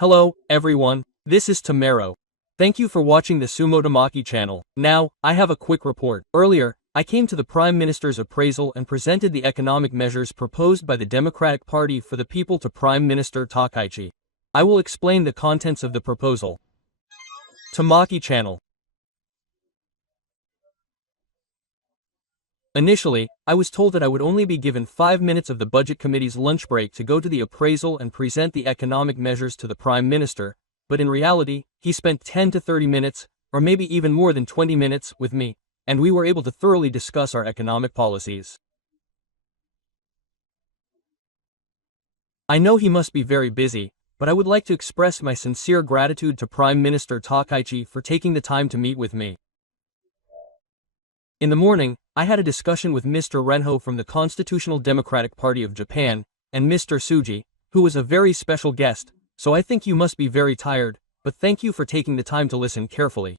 Hello, everyone. This is Tamaro. Thank you for watching the Sumo Tamaki channel. Now, I have a quick report. Earlier, I came to the Prime Minister's appraisal and presented the economic measures proposed by the Democratic Party for the people to Prime Minister Takaichi. I will explain the contents of the proposal. Tamaki channel. Initially, I was told that I would only be given 5 minutes of the Budget Committee's lunch break to go to the appraisal and present the economic measures to the Prime Minister, but in reality, he spent 10 to 30 minutes, or maybe even more than 20 minutes, with me, and we were able to thoroughly discuss our economic policies. I know he must be very busy, but I would like to express my sincere gratitude to Prime Minister Takaichi for taking the time to meet with me. In the morning, I had a discussion with Mr. Renho from the Constitutional Democratic Party of Japan, and Mr. Tsuji, who was a very special guest, so I think you must be very tired, but thank you for taking the time to listen carefully.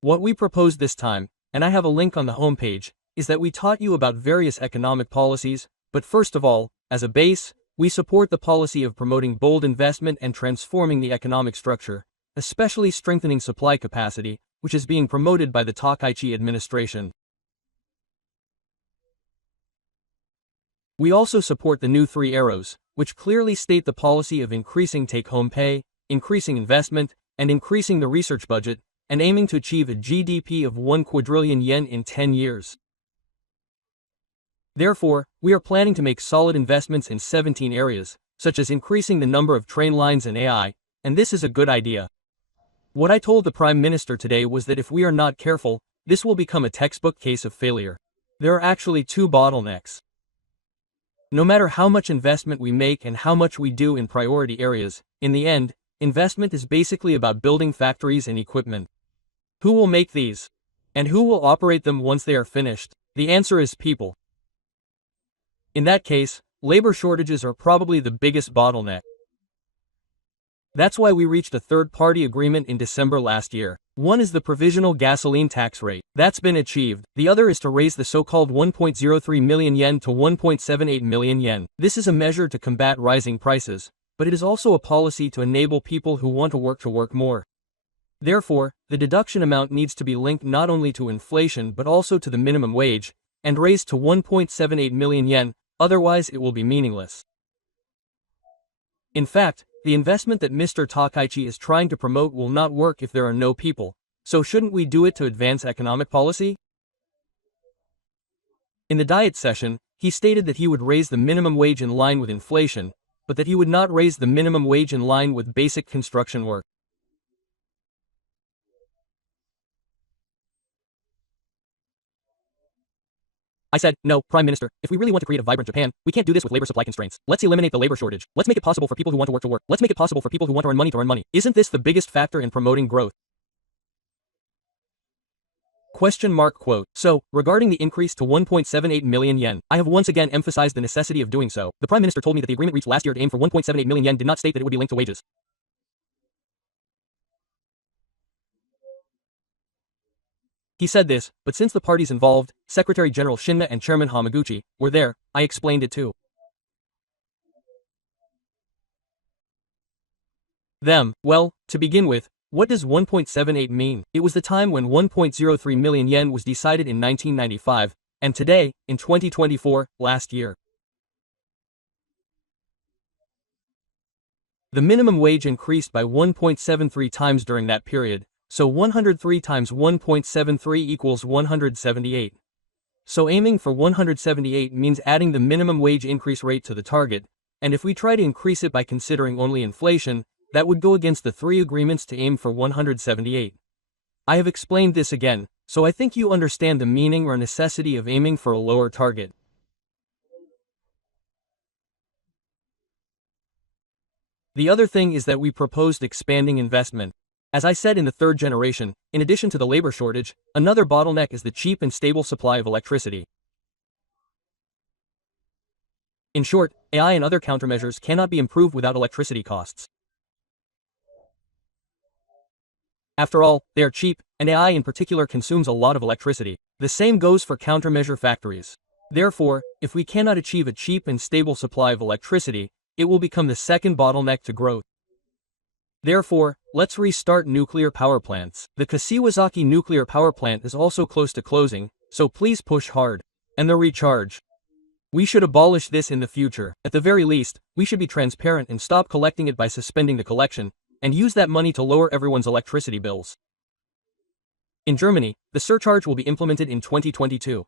What we proposed this time, and I have a link on the homepage, is that we taught you about various economic policies, but first of all, as a base, we support the policy of promoting bold investment and transforming the economic structure, especially strengthening supply capacity, which is being promoted by the Takaichi administration. We also support the new 3 arrows, which clearly state the policy of increasing take-home pay, increasing investment, and increasing the research budget, and aiming to achieve a GDP of 1 quadrillion yen in 10 years. Therefore, we are planning to make solid investments in 17 areas, such as increasing the number of train lines and AI, and this is a good idea. What I told the Prime Minister today was that if we are not careful, this will become a textbook case of failure. There are actually 2 bottlenecks. No matter how much investment we make and how much we do in priority areas, in the end, investment is basically about building factories and equipment. Who will make these? And who will operate them once they are finished? The answer is people. In that case, labor shortages are probably the biggest bottleneck. That's why we reached a third-party agreement in December last year. One is the provisional gasoline tax rate. That's been achieved. The other is to raise the so-called 1.03 million yen to 1.78 million yen. This is a measure to combat rising prices, but it is also a policy to enable people who want to work more. Therefore, the deduction amount needs to be linked not only to inflation but also to the minimum wage, and raised to 1.78 million yen, otherwise it will be meaningless. In fact, the investment that Mr. Takaichi is trying to promote will not work if there are no people, so shouldn't we do it to advance economic policy? In the diet session, he stated that he would raise the minimum wage in line with inflation, but that he would not raise the minimum wage in line with basic construction work. I said, no, Prime Minister, if we really want to create a vibrant Japan, we can't do this with labor supply constraints. Let's eliminate the labor shortage. Let's make it possible for people who want to work. Let's make it possible for people who want to earn money. Isn't this the biggest factor in promoting growth? Quote. So, regarding the increase to 1.78 million yen, I have once again emphasized the necessity of doing so. The Prime Minister told me that the agreement reached last year to aim for 1.78 million yen did not state that it would be linked to wages. He said this, but since the parties involved, Secretary General Shinna and Chairman Hamaguchi, were there, I explained it to them. Well, to begin with, what does 1.78 mean? It was the time when 1.03 million yen was decided in 1995, and today, in 2024, last year. The minimum wage increased by 1.73 times during that period, so 103 times 1.73 equals 178. So aiming for 178 means adding the minimum wage increase rate to the target, and if we try to increase it by considering only inflation, that would go against the 3 agreements to aim for 178. I have explained this again, so I think you understand the meaning or necessity of aiming for a lower target. The other thing is that we proposed expanding investment. As I said in the 3rd generation, in addition to the labor shortage, another bottleneck is the cheap and stable supply of electricity. In short, AI and other countermeasures cannot be improved without electricity costs. After all, they are cheap, and AI in particular consumes a lot of electricity. The same goes for countermeasure factories. Therefore, if we cannot achieve a cheap and stable supply of electricity, it will become the second bottleneck to growth. Therefore, let's restart nuclear power plants. The Kashiwazaki nuclear power plant is also close to closing, so please push hard. And the recharge. We should abolish this in the future. At the very least, we should be transparent and stop collecting it by suspending the collection, and use that money to lower everyone's electricity bills. In Germany, the surcharge will be implemented in 2022.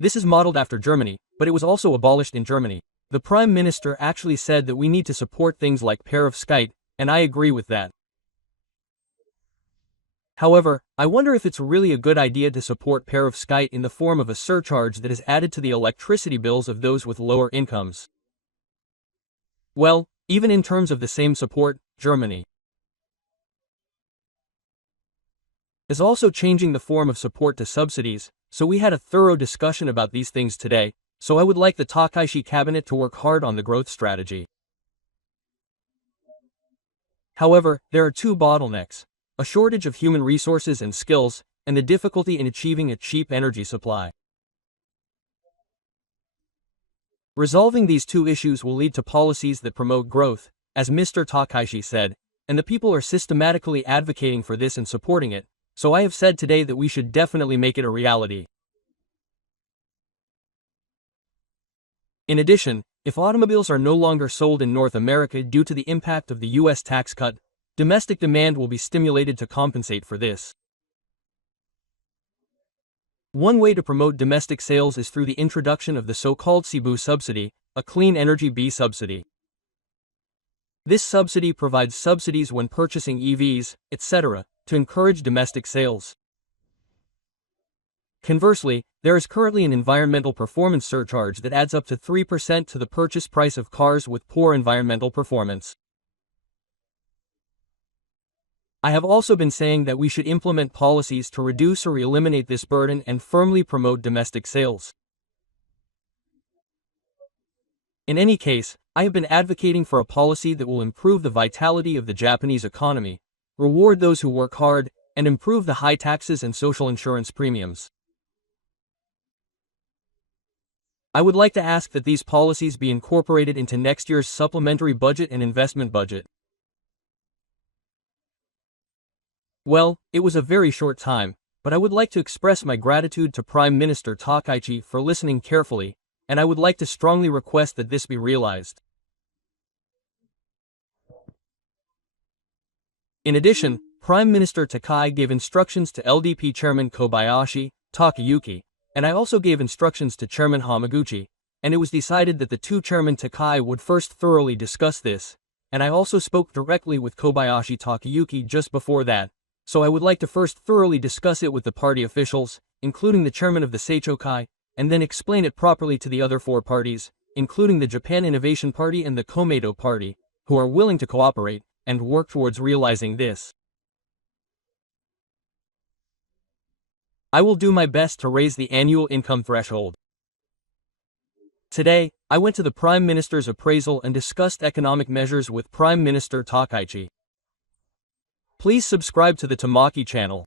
This is modeled after Germany, but it was also abolished in Germany. The Prime Minister actually said that we need to support things like perovskite, and I agree with that. However, I wonder if it's really a good idea to support perovskite in the form of a surcharge that is added to the electricity bills of those with lower incomes. Well, even in terms of the same support, Germany is also changing the form of support to subsidies, so we had a thorough discussion about these things today, so I would like the Takaishi cabinet to work hard on the growth strategy. However, there are two bottlenecks: a shortage of human resources and skills, and the difficulty in achieving a cheap energy supply. Resolving these two issues will lead to policies that promote growth, as Mr. Takaishi said, and the people are systematically advocating for this and supporting it, so I have said today that we should definitely make it a reality. In addition, if automobiles are no longer sold in North America due to the impact of the US tax cut, domestic demand will be stimulated to compensate for this. One way to promote domestic sales is through the introduction of the so-called Cebu subsidy, a clean energy B subsidy. This subsidy provides subsidies when purchasing EVs, etc., to encourage domestic sales. Conversely, there is currently an environmental performance surcharge that adds up to 3% to the purchase price of cars with poor environmental performance. I have also been saying that we should implement policies to reduce or eliminate this burden and firmly promote domestic sales. In any case, I have been advocating for a policy that will improve the vitality of the Japanese economy, reward those who work hard, and improve the high taxes and social insurance premiums. I would like to ask that these policies be incorporated into next year's supplementary budget and investment budget. Well, it was a very short time, but I would like to express my gratitude to Prime Minister Takaichi for listening carefully, and I would like to strongly request that this be realized. In addition, Prime Minister Takai gave instructions to LDP Chairman Kobayashi, Takayuki, and I also gave instructions to Chairman Hamaguchi, and it was decided that the two Chairman Takai would first thoroughly discuss this, and I also spoke directly with Kobayashi Takayuki just before that, so I would like to first thoroughly discuss it with the party officials, including the chairman of the Seichokai, and then explain it properly to the other four parties, including the Japan Innovation Party and the Komeito Party, who are willing to cooperate and work towards realizing this. I will do my best to raise the annual income threshold. Today, I went to the Prime Minister's appraisal and discussed economic measures with Prime Minister Takaichi. Please subscribe to the Tamaki channel.